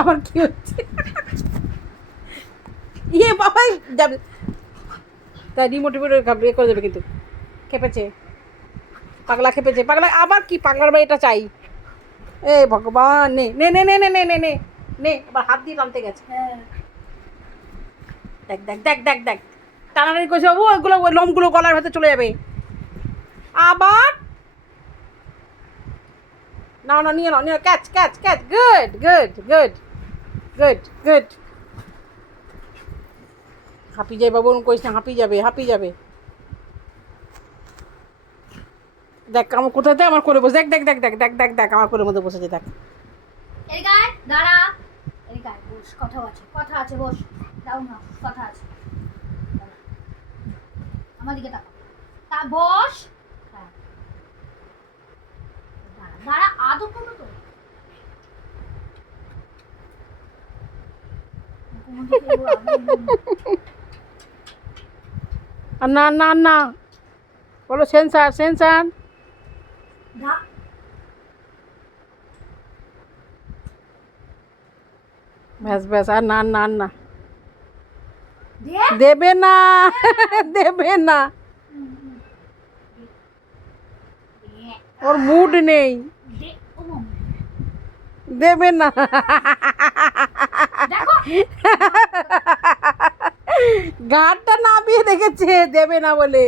আমার কি হচ্ছে? ইয়ে বাবা যাবে, তাই রিমোট বিয়ে করে দেবে কিন্তু। খেপেছে, পাগলা খেপেছে, পাগলা আবার কি পাগলার বাড়িটা চাই। এ ভগবান, নে নে নে নে নে নে নে নে নে, এবার হাত দিয়ে টানতে গেছে। দেখ দেখ দেখ দেখ দেখ, টানাটানি করছে বাবু, ওইগুলো ওই লোমগুলো গলার ভেতরে চলে যাবে। আবার নাও না, নিয়ে নাও, নিয়ে catch catch catch, good good good good good. হাঁপি যায় বাবু, কইস না, হাঁপি যাবে, হাঁপি যাবে। দেখ আমার কোথায়, দেখ আমার করে বসে, দেখ দেখ দেখ দেখ দেখ দেখ দেখ আমার কোলের মধ্যে বসেছে, দেখ। এদিকে আয়, দাঁড়া। এদিকে আয়, বস, কথা আছে, কথা আছে, বস। দাও না, কথা আছে। দাঁড়া। আমার দিকে তাকা, তা বস। হ্যাঁ, দাঁড়া দাঁড়া, আদর করবো তো। আর না না না, বলো সেন্সার সেন্সার। ব্যাস ব্যাস, আর না না না, দেবে না দেবে না, ওর মুড নেই, দেবে না। ঘাটটা নামিয়ে রেখেছে, দেবে না বলে।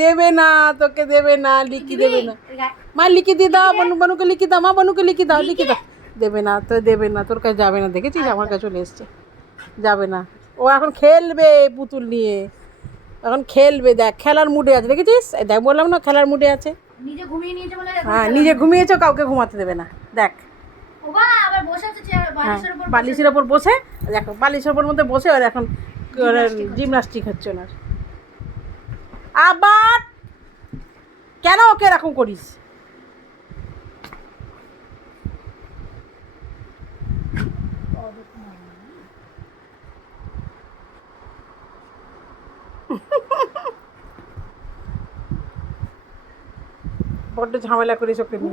দেবে না, তোকে দেবে না, লিখি দেবে না। মা লিখে দিয়ে দাও, বনুকে লিখে দাও, মা বনুকে লিখে দাও, লিখে দাও। দেবে না তো, দেবে না, তোর কাছে যাবে না, দেখেছিস আমার কাছে চলে এসছে। যাবে না, ও এখন খেলবে পুতুল নিয়ে, এখন খেলবে, দেখ খেলার মুডে আছে, দেখেছিস? দেখ বললাম না খেলার মুডে আছে। নিজে ঘুমিয়ে নিয়েছে বলে। হ্যাঁ নিজে ঘুমিয়েছো, কাউকে ঘুমাতে দেবে না, দেখ। ওবা আবার বসে আছে বালিশের উপর, বালিশের ওপর বসে, দেখো বালিশের ওপর মধ্যে বসে, আর এখন জিমনাস্টিক হচ্ছে ওনার। আবার কেন ওকে এরকম করিস? বড্ড ঝামেলা করিস ওকে নিয়ে।